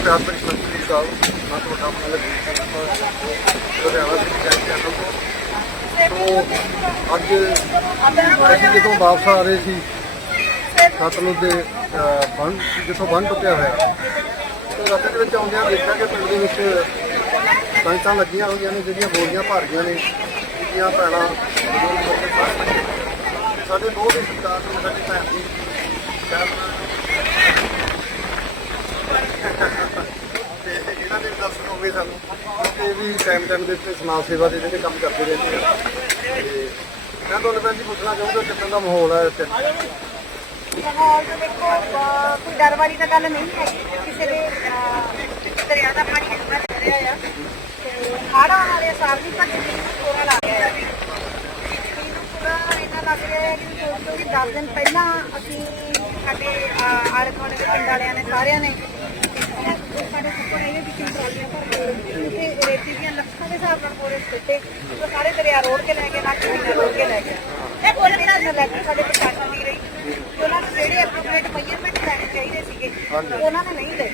ਪਿਆਰ ਮੰਤਰੀ ਸਾਹਿਬ ਸ੍ਰੀ ਅਕਾਲ ਮੈਂ ਤੁਹਾਡਾ ਆਪਣਾ Lakhvir Singh Ludhiana city channel channel ਤੋਂ ਤੋਂ ਅੱਜ ਅਸੀਂ ਜਦੋਂ ਵਾਪਸ ਆ ਰਹੇ ਸੀ ਸਤਲੁਜ ਦੇ ਅਹ, ਬੰਨ ਜਿੱਥੋਂ ਬੰਨ ਟੁੱਟਿਆ ਹੋਇਆ ਤੇ ਰਸਤੇ ਦੇ ਵਿੱਚ ਆਉਂਦਿਆਂ ਦੇਖਿਆ ਕਿ ਪਿੰਡ ਦੇ ਵਿੱਚ ਸੰਗਤਾਂ ਲੱਗੀਆਂ ਹੋਈਆਂ ਨੇ ਜਿਹੜੀਆਂ ਬੋਰੀਆਂ ਭਰ ਗਈਆਂ ਨੇ ਜਿਹੜੀਆਂ ਭੈਣਾਂ ਜੋ ਸਾਡੇ ਬਹੁਤ ਹੀ ਸਤਿਕਾਰ ਨੂੰ ਸਾਡੀ ਭੈਣ ਦੀ ਕਹਿਣ ਤੇ ਇਹਨਾਂ ਦੇ ਵੀ ਸਾਨੂੰ। ਇਹ ਵੀ ਟਾਈਮ ਟਾਈਮ ਦੇ ਉੱਤੇ ਸਮਾਜ ਸੇਵਾ ਦੇ ਜਿਹੜੇ ਕੰਮ ਕਰਦੇ ਰਹਿੰਦੇ ਆ। ਤੇ ਮੈਂ ਤੁਹਾਨੂੰ ਭੈਣ ਪੁੱਛਣਾ ਚਾਹੁੰਦਾ ਕਿੱਦਾਂ ਦਾ ਮਾਹੌਲ ਹੈ ਇੱਥੇ ਮਾਹੌਲ ਤਾਂ ਦੇਖੋ ਅਹ, ਕੋਈ ਡਰ ਵਾਲੀ ਤਾਂ ਗੱਲ ਨਹੀਂ ਹੈ। ਕਿਸੇ ਦੇ ਅਹ, ਦਰਿਆ ਦਾ ਪਾਣੀ ਇੰਨਾ ਚੱਲ ਰਿਹਾ ਆ। ਤੇ ਹਾੜਾ ਵਾਲੇ ਸਾਰ ਵੀ ਘੱਟ ਨਹੀਂ ਕੋਰਾ ਲੱਗ ਗਿਆ ਹੈ ਮੈਨੂੰ ਪੂਰਾ ਇੰਨਾ ਲੱਗ ਰਿਹਾ ਹੈ ਕਿ ਸੋਚੋ ਕਿ 10 ਦਿਨ ਪਹਿਲਾਂ ਅਸੀਂ ਸਾਡੇ ਅਹ, ਆਲੇ ਦੁਆਲੇ ਦੇ ਪਿੰਡ ਵਾਲਿਆਂ ਨੇ ਸਾਰਿਆਂ ਨੇ ਸਾਡੇ ਸੁਪਰ ਇਹ ਵੀ ਕਿੰਨ ਟਰਾਲੀਆਂ ਭਰ ਕੇ ਤੇ ਰੇਤੀ ਦੀਆਂ ਲੱਖਾਂ ਦੇ ਹਿਸਾਬ ਨਾਲ ਪੂਰੇ ਸਿੱਟੇ ਉਹ ਸਾਰੇ ਦਰਿਆ ਰੋੜ ਕੇ ਲੈ ਕੇ ਨਾ ਕਿਵੇਂ ਰੋੜ ਕੇ ਲੈ ਗਿਆ ਇਹ ਕੋਈ ਨਾ ਲੈ ਕੇ ਸਾਡੇ ਪ੍ਰਸ਼ਾਸਨ ਦੀ ਰਹੀ। ਕਿ ਉਹਨਾਂ ਨੂੰ ਜਿਹੜੇ ਐਪਰੋਪ੍ਰੀਏਟ ਮੈਜ਼ਰਮੈਂਟ ਲੈਣੇ ਚਾਹੀਦੇ ਸੀਗੇ ਉਹਨਾਂ ਨੇ ਨਹੀਂ ਲਏ।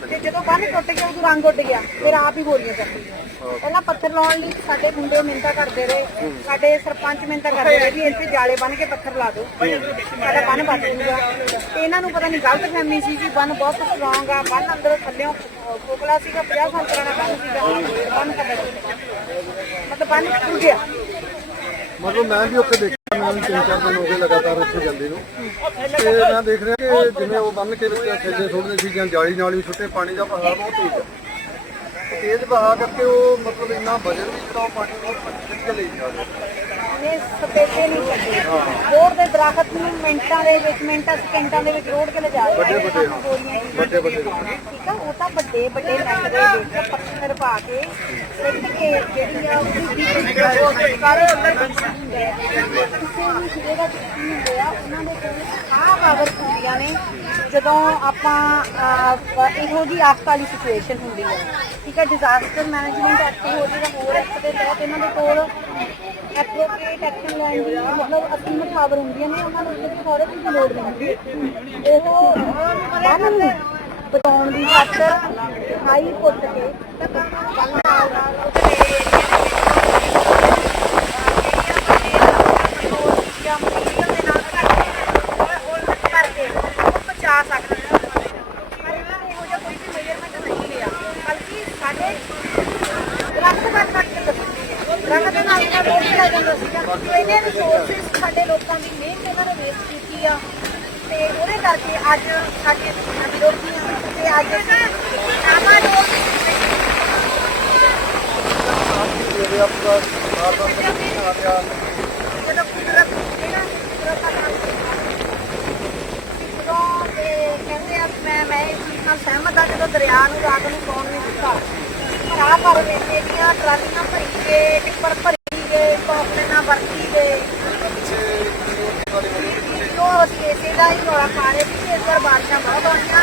ਤੇ ਜਦੋਂ ਬੰਨ ਟੁੱਟ ਗਿਆ, ਉਦੋਂ ਰੰਗ ਉੱਡ ਗਿਆ, ਫਿਰ ਆਪ ਹੀ ਬੋਲੀਆਂ ਚੱਲਦੀਆਂ ਪਹਿਲਾਂ ਪੱਥਰ ਲਾਉਣ ਲਈ ਸਾਡੇ ਮੁੰਡੇ ਮਿੰਤਾ ਕਰਦੇ ਰਹੇ। ਸਾਡੇ ਸਰਪੰਚ ਮਿੰਤਾ ਕਰਦੇ ਰਹੇ ਵੀ ਇੱਥੇ ਜਾਲੇ ਬੰਨ ਕੇ ਪੱਥਰ ਲਾ ਦਿਓ। ਸਾਡਾ ਬੰਨ ਬਚ ਜੂਗਾ ਤੇ ਇਹਨਾਂ ਨੂੰ ਪਤਾ ਨਹੀਂ ਗਲਤ ਫਹਿਮੀ ਸੀ ਕਿ ਬੰਨ ਬਹੁਤ ਸਟਰੋਂਗ ਆ, ਬੰਨ ਅੰਦਰ ਥੱਲਿਓਂ ਖੋਖਲਾ ਸੀਗਾ 50 ਸਾਲ ਪੁਰਾਣਾ ਬੰਨ ਸੀਗਾ। ਬੰਨ ਸਾਡਾ ਮਤਲਬ ਬੰਨ ਟੁੱਟ ਗਿਆ। ਮਤਲਬ ਮੈਂ ਵੀ ਉੱਥੇ ਦੇਖਿਆ। ਮੈਂ ਵੀ ਤਿੰਨ ਚਾਰ ਦਿਨ ਹੋ ਗਏ ਲਗਾਤਾਰ ਉੱਥੇ ਜਾਂਦੇ ਨੂੰ। ਤੇ ਮੈਂ ਦੇਖ ਰਿਹਾ ਕਿ ਜਿਵੇਂ ਉਹ ਬੰਨ ਕੇ ਵਿੱਚ ਥੱਲੇ ਸੁੱਟਦੇ ਸੀ ਜਾਂ ਜਾਲੀ ਨਾਲ ਵੀ ਸੁੱਟੇ, ਪਾਣੀ ਦਾ ਵਹਾਅ ਬਹੁਤ ਤੇਜ਼ ਹੈ ਤੇਜ਼ ਵਹਾਅ ਕਰਕੇ ਉਹ ਮਤਲਬ ਇੰਨਾ ਵਜਨ ਵੀ ਜਿਹੜਾ ਉਹ ਪਾਣੀ ਬਹੁਤ ਖਿੱਚ ਲਈ ਜਾ ਰਿਹਾ। ਨੇ ਸਪੇਟੇ ਨਹੀਂ ਛੱਡੇ ਰੋਡ ਦੇ ਦਰਖਤ ਨੂੰ ਮਿੰਟਾਂ ਦੇ ਵਿੱਚ ਮਿੰਟਾਂ ਸਕਿੰਟਾਂ ਦੇ ਵਿੱਚ ਰੋਡ ਕੇ ਲਿਜਾ ਵੱਡੇ ਵੱਡੇ। ਵੱਡੇ ਵੱਡੇ। ਠੀਕ ਆ? ਉਹ ਤਾਂ ਵੱਡੇ ਵੱਡੇ ਨੈਟ ਦੇ ਵਿੱਚ ਪੱਥਰ ਪਾ ਕੇ ਸਿੱਟ ਕੇ ਜਿਹੜੀ ਆ ਉਹ ਸਾਰੇ ਅੰਦਰ ਆ। ਕਿਸੇ ਵੀ ਸਿਰੇ ਦਾ ਕੀ ਹੁੰਦੇ ਆ ਉਹਨਾਂ ਦੇ ਕੋਲ ਆਹ ਪਾਵਰ ਹੁੰਦੀਆਂ ਨੇ। ਜਦੋਂ ਆਪਾਂ ਇਹੋ ਜੀ ਆਫਤ ਵਾਲੀ ਸਿਚੁਏਸ਼ਨ ਹੁੰਦੀ ਹੈ ਠੀਕ ਹੈ ਡਿਜ਼ਾਸਟਰ ਮੈਨੇਜਮੈਂਟ ਐਕਟ ਹੋ ਜਿਹੜਾ ਹੋਰ ਐਕਟ ਦੇ ਤਹਿਤ ਇਹਨਾਂ ਦੇ ਕੋਲ ਐਪਰੋਪ੍ਰੀਏਟ ਐਕਸ਼ਨ ਲੈਣ ਦੀ ਮਤਲਬ ਅਸੀਮਤ ਪਾਵਰ ਹੁੰਦੀਆਂ ਨੇ ਉਹਨਾਂ ਨੂੰ ਕਿਸੇ ਫੋਰਸ ਦੀ ਲੋੜ ਨਹੀਂ ਹੁੰਦੀ। ਉਹ ਬੰਨ ਦੀ ਖਾਤਰ ਹਾਈ ਪੁੱਟ ਕੇ ਨਾਲ ਉਹਦੇ ਬਚਾ ਸਕਦੇ ਹਾਂ ਪਰ ਇਹਨਾਂ ਨੇ ਇਹੋ ਜਿਹਾ ਕੋਈ ਵੀ measurement ਨਹੀਂ ਲਿਆ ਬਲਕਿ ਸਾਡੇ ਦਰਖਤ ਕੱਟ ਕੱਟ ਕੇ ਦੱਸਦੇ ਦਰਖਤ ਦੇ ਜਾਂਦਾ ਸੀਗਾ ਇਹਨੇ ਰਿਸੋਰਸਿਸ ਸਾਡੇ ਲੋਕਾਂ ਦੀ ਮਿਹਨਤ ਇਹਨਾਂ ਨੇ ਵੇਸਟ ਕੀਤੀ ਆ ਤੇ ਉਹਦੇ ਕਰਕੇ ਅੱਜ ਸਾਡੇ ਵਿਰੋਧੀਆਂ ਤੇ ਅੱਜ ਆਮਾ ਲੋਕ ਜਿਹੜੇ ਆਪਣਾ ਬਾਰ ਬਾਰ ਆ ਰਿਹਾ ਜਦੋਂ ਕੁਦਰਤ ਜਿਹੜਾ ਕੁਦਰਤ ਦਾ ਕੰਮ ਤੇ ਕਹਿੰਦੇ ਆ ਮੈਂ ਮੈਂ ਇਸ ਚੀਜ਼ ਨਾਲ ਸਹਿਮਤ ਆ ਜਦੋਂ ਦਰਿਆ ਨੂੰ ਰਾਤ ਨੂੰ ਕੌਣ ਨਹੀਂ ਦਿੱਤਾ ਭਰਾ ਭਰ ਵੇਚੇ ਦੀਆਂ ਟਰਾਲੀਆਂ ਭਰੀ ਗਏ ਟਿੱਪਰ ਭਰੀ ਗਏ ਵਰਤੀ ਗਏ ਜੋ ਅਸੀਂ ਇਸੇ ਦਾ ਹੀ ਰੌਲਾ ਪਾ ਰਹੇ ਸੀ ਕਿ ਇਸ ਵਾਰ ਬਾਰਿਸ਼ਾਂ ਬਹੁਤ ਆਉਣੀਆਂ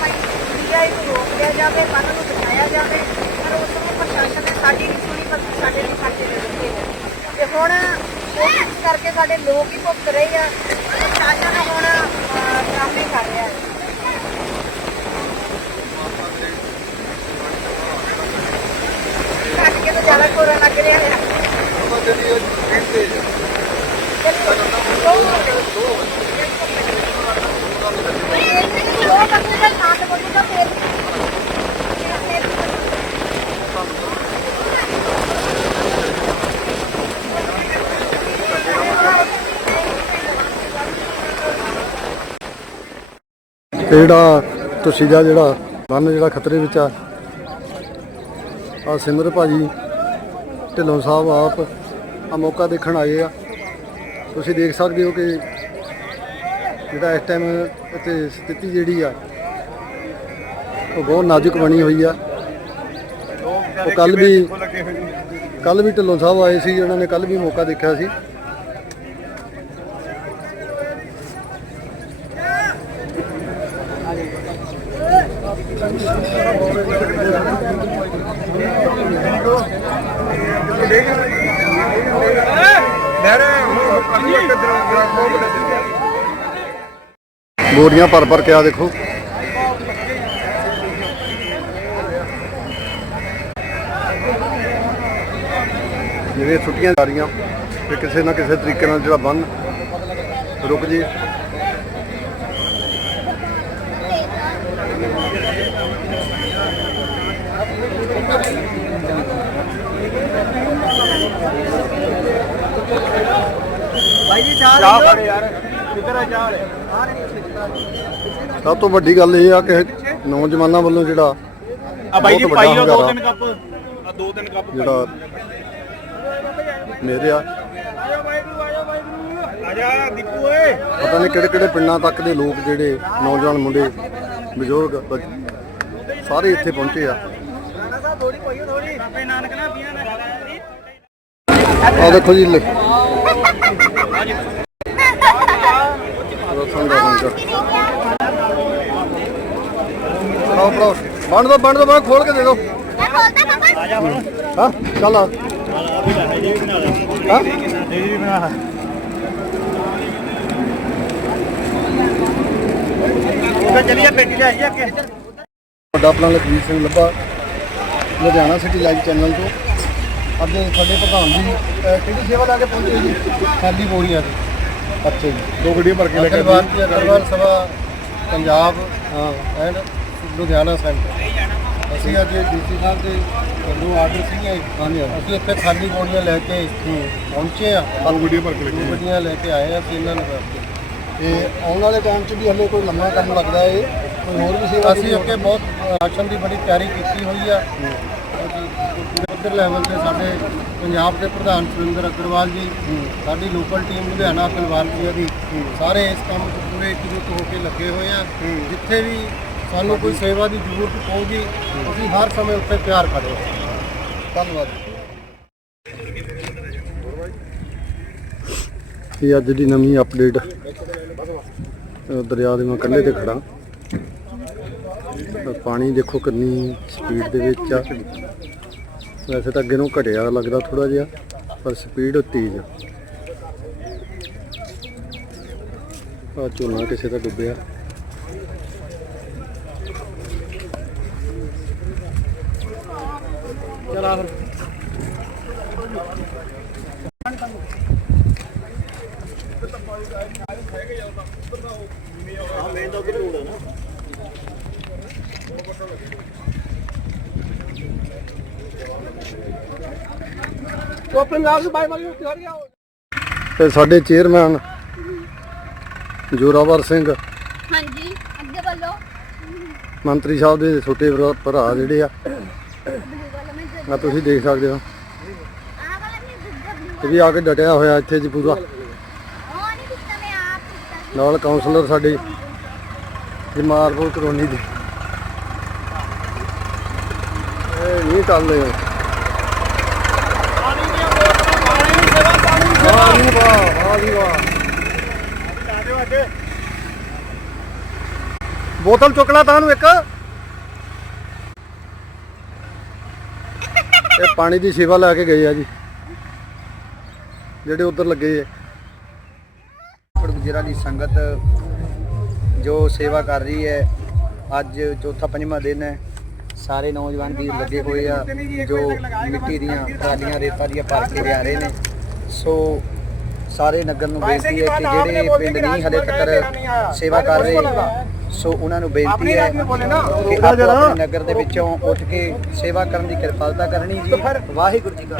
ਭਾਈ ਇੰਡੀਆ ਨੂੰ ਰੋਕ ਲਿਆ ਜਾਵੇ, ਬੰਨ ਨੂੰ ਬਚਾਇਆ ਜਾਵੇ, ਪਰ ਉਸ ਨੂੰ ਪ੍ਰਸ਼ਾਸਨ ਨੇ ਸਾਡੀ ਨਹੀਂ ਸੁਣੀ, ਪਰ ਸਾਡੇ ਲਈ ਖਰਚੇ ਦੇ ਦਿੱਤੇ ਆ। ਤੇ ਹੁਣ ਇਸ ਕਰਕੇ ਸਾਡੇ ਲੋਕ ਹੀ ਭੁਗਤ ਰਹੇ ਆ। ਪ੍ਰਸ਼ਾਸਨ ਹੁਣ ਕੰਮ ਡਰਾਮੇ ਕਰ ਰਿਹਾ ਹੈ ਘੱਟ ਕੇ ਤਾਂ ਜ਼ਿਆਦਾ ਕੋਰਾ ਲੱਗ ਰਿਹਾ ਹੈ ਉਹਨਾਂ ਜਿਹੜੀ ਇਹ ਸਪੀਡ ਤੇਜ਼ ਹੈ ਤੇ ਜਿਹੜਾ ਤੁਸੀਂ ਦਾ ਜਿਹੜਾ ਬੰਨ ਜਿਹੜਾ ਖਤਰੇ ਵਿੱਚ ਆ ਆ ਸਿਮਰ ਭਾਜੀ ਢਿੱਲੋਂ ਸਾਹਿਬ ਆਪ ਆ ਮੌਕਾ ਦੇਖਣ ਆਏ ਆ। ਤੁਸੀਂ ਦੇਖ ਸਕਦੇ ਹੋ ਕਿ ਜਿਹੜਾ ਇਸ ਟਾਈਮ ਇੱਥੇ ਸਥਿਤੀ ਜਿਹੜੀ ਆ, ਉਹ ਬਹੁਤ ਨਾਜ਼ੁਕ ਬਣੀ ਹੋਈ ਆ। ਉਹ ਕੱਲ ਵੀ ਕੱਲ ਵੀ ਢਿੱਲੋਂ ਸਾਹਿਬ ਆਏ ਸੀ, ਉਹਨਾਂ ਨੇ ਕੱਲ ਵੀ ਮੌਕਾ ਦੇਖਿਆ ਸੀ। ਬੋਰੀਆਂ ਭਰ ਭਰ ਕੇ ਆ ਦੇਖੋ। ਜਿਵੇਂ ਛੁੱਟੀਆਂ ਜਾ ਰਹੀਆਂ ਤੇ ਕਿਸੇ ਨਾ ਕਿਸੇ ਤਰੀਕੇ ਨਾਲ ਜਿਹੜਾ ਬੰਨ ਰੁਕ ਜੇ। ਚਾਹ ਫੜੇ ਯਾਰ। ਕਿੱਧਰ ਆ ਚਾਹ ਸਭ ਤੋਂ ਵੱਡੀ ਗੱਲ ਇਹ ਆ ਕਿ ਨੌਜਵਾਨਾਂ ਵੱਲੋਂ ਜਿਹੜਾ ਆ ਬਾਈ ਜੀ ਪਾਈ ਉਹ ਦੋ। ਤਿੰਨ ਕੱਪ। ਆ ਦੋ ਤਿੰਨ ਕੱਪ ਜਿਹੜਾ ਮੇਰੇ ਆ। ਆ ਜਾ ਦੀਪੂ ਓਏ। ਪਤਾ ਨਹੀਂ ਕਿਹੜੇ ਕਿਹੜੇ ਪਿੰਡਾਂ ਤੱਕ ਦੇ ਲੋਕ ਜਿਹੜੇ ਨੌਜਵਾਨ ਮੁੰਡੇ ਬਜ਼ੁਰਗ ਸਾਰੇ ਇੱਥੇ ਪਹੁੰਚੇ ਆ। ਆ ਦੇਖੋ ਜੀ ਲ- ਰਸਮ ਦਾ ਲੰਗਰ ਆਓ ਪੜੋ ਬਣ ਦੋ ਬਣ ਦੋ ਬਣ ਖੋਲ ਕੇ ਦੇ ਦੋ ਹਾਂ ਚੱਲ ਆ। ਹਾਂ। ਉਹ ਚਲੀਏ ਪੇਟੀ ਲੈ। ਆਈਏ ਅੱਗੇ। ਵੱਡਾ ਆਪਣਾ Lakhvir Singh Labha Ludhiana city live channel ਤੋਂ। ਅੱਜ ਸਾਡੇ ਪ੍ਰਧਾਨ ਜੀ ਅਹ ਕਿਹੜੀ ਸੇਵਾ ਲਾ ਕੇ ਪਹੁੰਚੇ ਜੀ? ਖਾਲੀ ਬੋਰੀਆਂ ਦੀ ਅੱਛਾ ਜੀ। ਦੋ ਗੱਡੀਆਂ ਭਰ ਕੇ ਲੈ ਕੇ ਅਖਿਲ ਭਾਰਤੀ ਅਗਰਵਾਲ ਸਭਾ ਪੰਜਾਬ ਐਂਡ ਲੁਧਿਆਣਾ ਸੈਂਟਰ ਅਸੀਂ ਅੱਜ ਡੀਸੀ ਸਾਹਿਬ ਦੇ ਨੂੰ ਆਰਡਰ ਸੀਗੇ। ਅਸੀਂ ਇੱਥੇ ਖਾਲੀ ਬੋਰੀਆਂ ਲੈ ਕੇ ਪਹੁੰਚੇ ਆ। ਦੋ ਗੱਡੀਆਂ ਭਰ ਕੇ ਦੋ ਗੱਡੀਆਂ ਲੈ ਕੇ ਆਏ ਆ ਤੇ ਇਹਨਾਂ ਨੂੰ ਤੇ ਆਉਣ ਵਾਲੇ ਟਾਈਮ 'ਚ ਵੀ ਹਲੇ ਕੋਈ ਲੰਮਾ ਕੰਮ ਲੱਗਦਾ ਹੈ ਕੋਈ ਹੋਰ ਵੀ ਸੇਵਾ ਅਸੀਂ ਅੱਗੇ ਬਹੁਤ ਰਾਸ਼ਨ ਦੀ ਬੜੀ ਤਿਆਰੀ ਕੀਤੀ ਹੋਈ ਆ। ਉਧਰ ਲੈਵਲ ਤੇ ਸਾਡੇ ਪੰਜਾਬ ਦੇ ਪ੍ਰਧਾਨ ਸੁਰਿੰਦਰ ਅਗਰਵਾਲ ਜੀ, ਸਾਡੀ ਲੋਕਲ ਟੀਮ ਲੁਧਿਆਣਾ ਅਖਿਲ ਦੀ, ਸਾਰੇ ਇਸ ਕੰਮ 'ਚ ਪੂਰੇ ਇਕਜੁੱਟ ਹੋ ਕੇ ਲੱਗੇ ਹੋਏ ਆ। ਜਿੱਥੇ ਵੀ ਸਾਨੂੰ ਕੋਈ ਸੇਵਾ ਦੀ ਜ਼ਰੂਰਤ ਪਊਗੀ, ਅਸੀਂ ਹਰ ਸਮੇਂ ਉੱਤੇ ਤਿਆਰ ਖੜੇ ਧੰਨਵਾਦ। ਇਹ ਅੱਜ ਦੀ ਨਵੀਂ ਅਪਡੇਟ ਦਰਿਆ ਦੇ ਮੈਂ ਕੰਢੇ ਤੇ ਖੜਾ ਪਾਣੀ ਦੇਖੋ ਕਿੰਨੀ ਸਪੀਡ ਦੇ ਵਿੱਚ ਆ। ਵੈਸੇ ਤਾਂ ਅੱਗੇ ਨੂੰ ਘਟਿਆ ਲੱਗਦਾ ਥੋੜਾ ਜਿਹਾ ਪਰ ਸਪੀਡ ਤੇਜ਼ ਆ। ਆ ਝੋਨਾ ਕਿਸੇ ਦਾ ਡੁੱਬਿਆ। ਚਲਾ ਫਿਰ। ਤੇ ਸਾਡੇ ਚੇਅਰਮੈਨ ਜੋਰਾਵਰ ਸਿੰਘ। ਹਾਂਜੀ ਅੱਗੇ ਵੱਲੋ ਮੰਤਰੀ ਸਾਹਿਬ ਦੇ ਛੋਟੇ ਭਰਾ- ਭਰਾ ਜਿਹੜੇ ਆ ਆ ਤੁਸੀਂ ਦੇਖ ਸਕਦੇ ਹੋ। ਆ ਵਾਲਾ ਨਹੀਂ ਦੂਜਾ ਬਲੂ ਇਹ ਵੀ ਆ ਕੇ ਡਟਿਆ ਹੋਇਆ ਇੱਥੇ ਜੀ ਪੂਰਾ। ਉਹ ਨਹੀਂ ਦਿੱਤਾ ਮੈਂ ਆਪ ਦਿੱਤਾ ਨਾਲ ਕਾਉਂਸਲਰ ਸਾਡੇ ਜਮਾਲਪੁਰ ਕਲੋਨੀ ਦੇ। ਇਹ ਨਹੀਂ ਚੱਲਦੇ ਹੋ। ਵਾਹ ਜੀ ਵਾਹ ਵਾਹ ਜੀ ਵਾਹ ਬੋਤਲ ਚੁੱਕ ਲਾ ਤਾਂ ਨੂੰ ਇੱਕ। ਇਹ ਪਾਣੀ ਦੀ ਸੇਵਾ ਲੈ ਕੇ ਗਏ ਆ ਜੀ। ਜਿਹੜੇ ਉਧਰ ਲੱਗੇ ਆ। ਗੁਜਰਾਂ ਦੀ ਸੰਗਤ ਜੋ ਸੇਵਾ ਕਰ ਰਹੀ ਹੈ, ਅੱਜ ਚੌਥਾ ਪੰਜਵਾਂ ਦਿਨ ਹੈ। ਸਾਰੇ ਨੌਜਵਾਨ ਵੀਰ ਲੱਗੇ ਹੋਏ ਆ, ਜੋ ਮਿੱਟੀ ਦੀਆਂ ਟਰਾਲੀਆਂ, ਰੇਤਾਂ ਦੀਆਂ ਭਰ ਕੇ ਲਿਆ ਰਹੇ ਨੇ। ਸੋ ਸਾਰੇ ਨਗਰ ਨੂੰ ਬੇਨਤੀ ਹੈ ਕਿ ਜਿਹੜੇ ਪਿੰਡ ਨਹੀਂ ਹਲੇ ਤੱਕ ਸੇਵਾ ਕਰ ਰਹੇ ਸੋ ਉਹਨਾਂ ਨੂੰ ਬੇਨਤੀ ਹੈ ਕਿ ਆਪੋ ਆਪਣੇ ਨਗਰ ਦੇ ਵਿੱਚੋਂ ਉੱਠ ਕੇ ਸੇਵਾ ਕਰਨ ਦੀ ਕਿਰਪਾਲਤਾ ਕਰਨੀ ਜੀ। ਵਾਹਿਗੁਰੂ ਜੀ ਕਾ